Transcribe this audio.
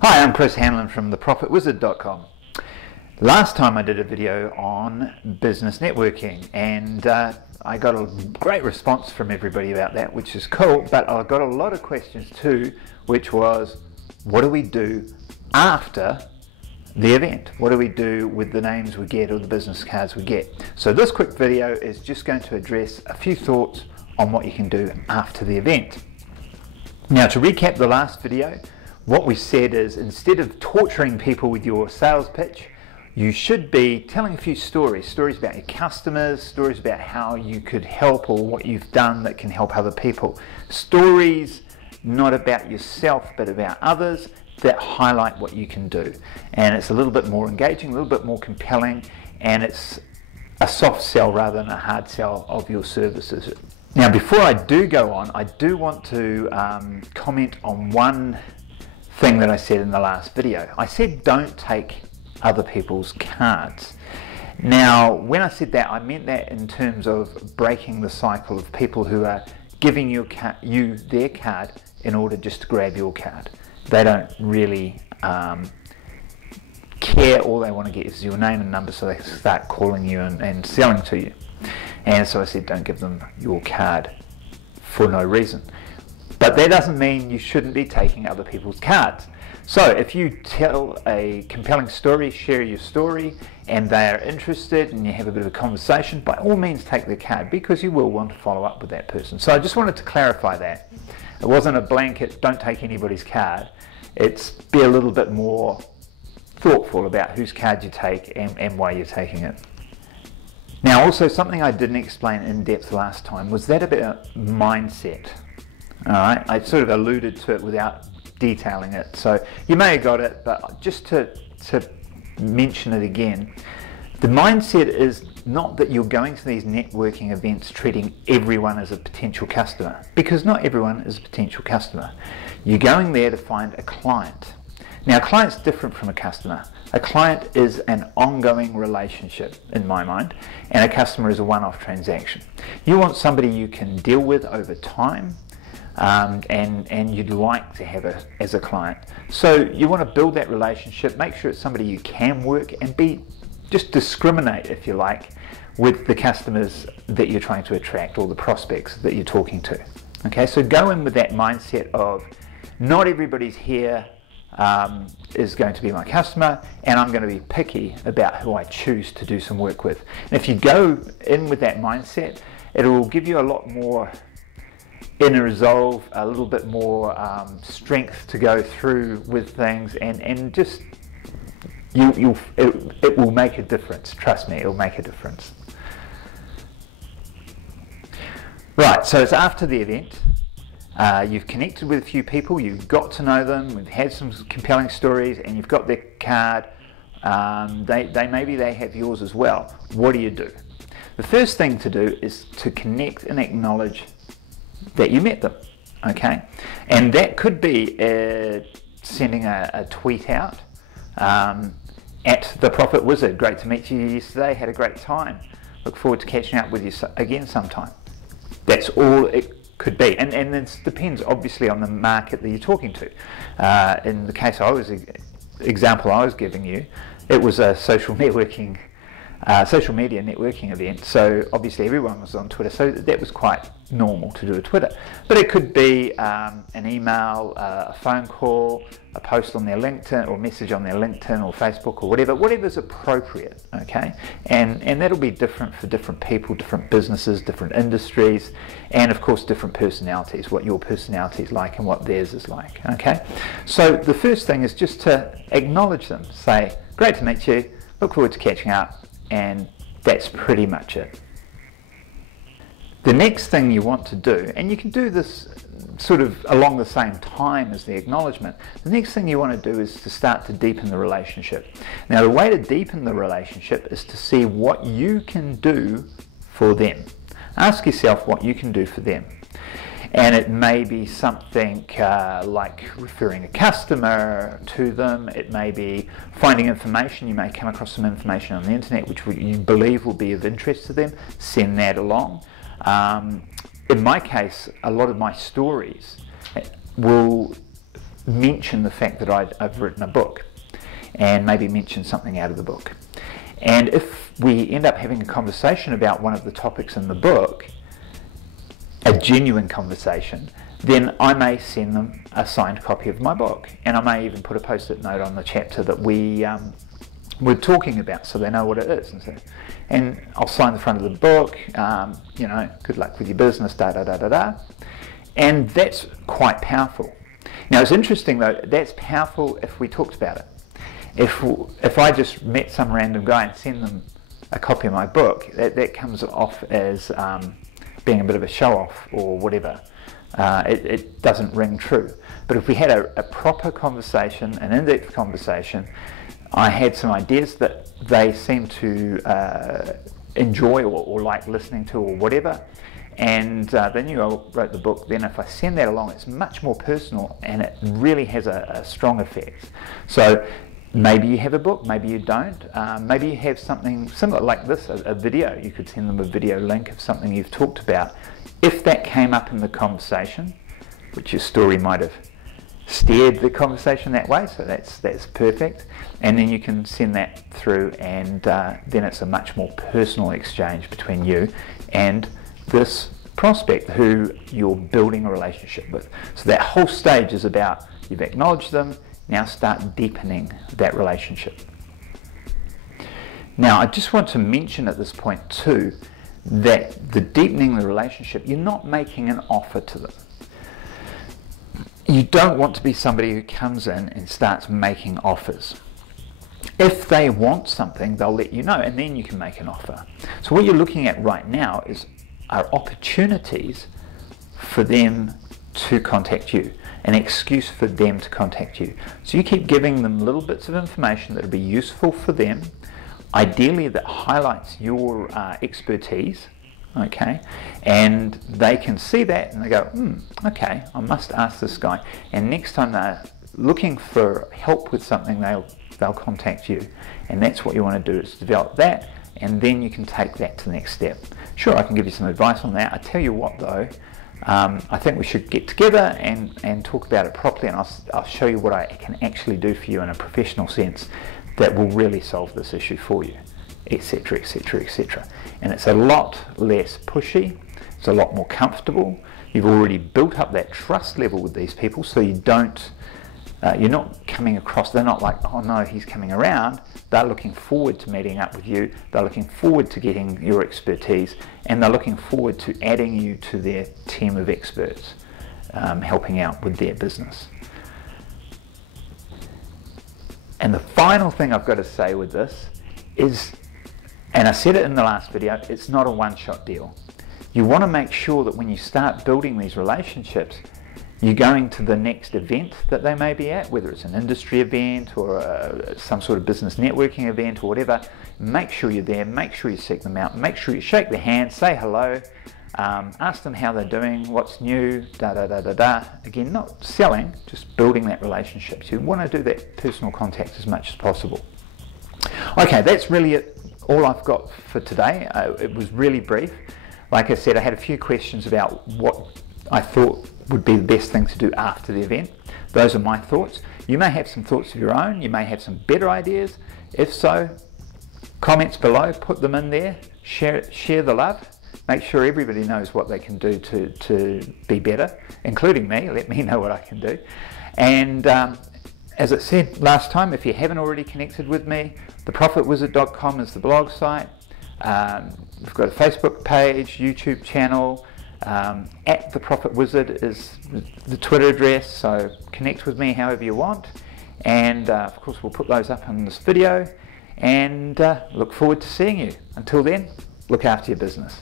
Hi, I'm Chris Hanlon from theprofitwizard.com. Last time I did a video on business networking and I got a great response from everybody about that, which is cool, but I got a lot of questions too, which was, what do we do after the event? What do we do with the names we get or the business cards we get? So this quick video is just going to address a few thoughts on what you can do after the event. Now, to recap the last video, what we said is, instead of torturing people with your sales pitch, you should be telling a few stories about your customers, stories about how you could help or what you've done that can help other people. Stories not about yourself but about others that highlight what you can do. And it's a little bit more engaging, a little bit more compelling, and it's a soft sell rather than a hard sell of your services. Now, before I do go on, I do want to comment on one thing that I said in the last video. I said don't take other people's cards. Now, when I said that, I meant that in terms of breaking the cycle of people who are giving you their card in order just to grab your card. They don't really care. All they want to get is your name and number, so they start calling you and selling to you. And so I said don't give them your card for no reason. But that doesn't mean you shouldn't be taking other people's cards. So if you tell a compelling story, share your story, and they are interested and you have a bit of a conversation, by all means take their card, because you will want to follow up with that person. So I just wanted to clarify that. It wasn't a blanket, don't take anybody's card. It's be a little bit more thoughtful about whose card you take and why you're taking it. Now, also something I didn't explain in depth last time was that about mindset. All right, I sort of alluded to it without detailing it, so you may have got it, but just to mention it again, the mindset is not that you're going to these networking events treating everyone as a potential customer, because not everyone is a potential customer. You're going there to find a client. Now, a client's different from a customer. A client is an ongoing relationship in my mind, and a customer is a one-off transaction. You want somebody you can deal with over time, and you'd like to have as a client. So you want to build that relationship, make sure it's somebody you can work, and just discriminate, if you like, with the customers that you're trying to attract or the prospects that you're talking to. Okay, so go in with that mindset of not everybody's here is going to be my customer, and I'm going to be picky about who I choose to do some work with. And if you go in with that mindset, it will give you a lot more inner resolve, a little bit more strength to go through with things, and just it will make a difference. Trust me, it will make a difference. Right, so it's after the event. You've connected with a few people, you've got to know them, we've had some compelling stories, and you've got their card. Maybe they have yours as well. What do you do? The first thing to do is to connect and acknowledge that you met them, okay? And that could be sending a tweet out at The Profit Wizard. Great to meet you yesterday, had a great time. Look forward to catching up with you again sometime. That's all it could be, and it depends obviously on the market that you're talking to. In the case example I was giving you, it was a social media networking event, so obviously everyone was on Twitter, so that was quite normal to do a Twitter. But it could be an email, a phone call, a post on their LinkedIn, or message on their LinkedIn or Facebook or whatever's appropriate, okay? And that'll be different for different people, different businesses, different industries, and of course different personalities, what your personality is like and what theirs is like, okay? So the first thing is just to acknowledge them, say, great to meet you, look forward to catching up, and that's pretty much it. The next thing you want to do, and you can do this sort of along the same time as the acknowledgement, the next thing you want to do is to start to deepen the relationship. Now, the way to deepen the relationship is to see what you can do for them. Ask yourself what you can do for them. And it may be something like referring a customer to them. It may be finding information. You may come across some information on the internet which you believe will be of interest to them. Send that along. In my case, a lot of my stories will mention the fact that I've written a book, and maybe mention something out of the book. And if we end up having a conversation about one of the topics in the book, a genuine conversation, then I may send them a signed copy of my book, and I may even put a post-it note on the chapter that we're talking about, so they know what it is. And I'll sign the front of the book, you know, good luck with your business, da da da da da. And that's quite powerful. Now it's interesting though, that's powerful if we talked about it. If I just met some random guy and send them a copy of my book, that comes off as being a bit of a show-off or whatever. It doesn't ring true. But if we had a proper conversation, an in-depth conversation, I had some ideas that they seemed to enjoy or like listening to or whatever, and they knew I wrote the book, then if I send that along, it's much more personal and it really has a strong effect. So maybe you have a book, maybe you don't, maybe you have something similar like this, a video. You could send them a video link of something you've talked about. If that came up in the conversation, which your story might have steered the conversation that way, so that's perfect, and then you can send that through, and then it's a much more personal exchange between you and this prospect who you're building a relationship with. So that whole stage is about, you've acknowledged them, now start deepening that relationship. Now I just want to mention at this point too that the deepening the relationship, you're not making an offer to them. You don't want to be somebody who comes in and starts making offers. If they want something, they'll let you know, and then you can make an offer. So what you're looking at right now are opportunities for them to contact you, an excuse for them to contact you. So you keep giving them little bits of information that will be useful for them, ideally that highlights your expertise, okay, and they can see that and they go, okay, I must ask this guy, and next time they're looking for help with something, they'll contact you. And that's what you want to do, is develop that, and then you can take that to the next step. Sure, I can give you some advice on that. I tell you what though, I think we should get together and talk about it properly, and I'll show you what I can actually do for you in a professional sense that will really solve this issue for you, etc, etc, etc. And it's a lot less pushy, it's a lot more comfortable. You've already built up that trust level with these people, so you don't, you're not coming across, they're not like, oh no, he's coming around. They're looking forward to meeting up with you, they're looking forward to getting your expertise, and they're looking forward to adding you to their team of experts, helping out with their business. And the final thing I've got to say with this is, and I said it in the last video, it's not a one-shot deal. You want to make sure that when you start building these relationships, you're going to the next event that they may be at, whether it's an industry event or some sort of business networking event or whatever. Make sure you're there, make sure you seek them out, make sure you shake their hand, say hello, ask them how they're doing, what's new, da da da da da. Again, not selling, just building that relationship. So you want to do that personal contact as much as possible. Okay, that's really it, all I've got for today. It was really brief. Like I said, I had a few questions about what I thought would be the best thing to do after the event. Those are my thoughts. You may have some thoughts of your own, you may have some better ideas. If so, comments below, put them in there, share the love. Make sure everybody knows what they can do to be better, including me. Let me know what I can do. And as I said last time, if you haven't already connected with me, theprofitwizard.com is the blog site. We've got a Facebook page, YouTube channel, at The Profit Wizard is the Twitter address, so connect with me however you want. And of course we'll put those up in this video, and look forward to seeing you. Until then, look after your business.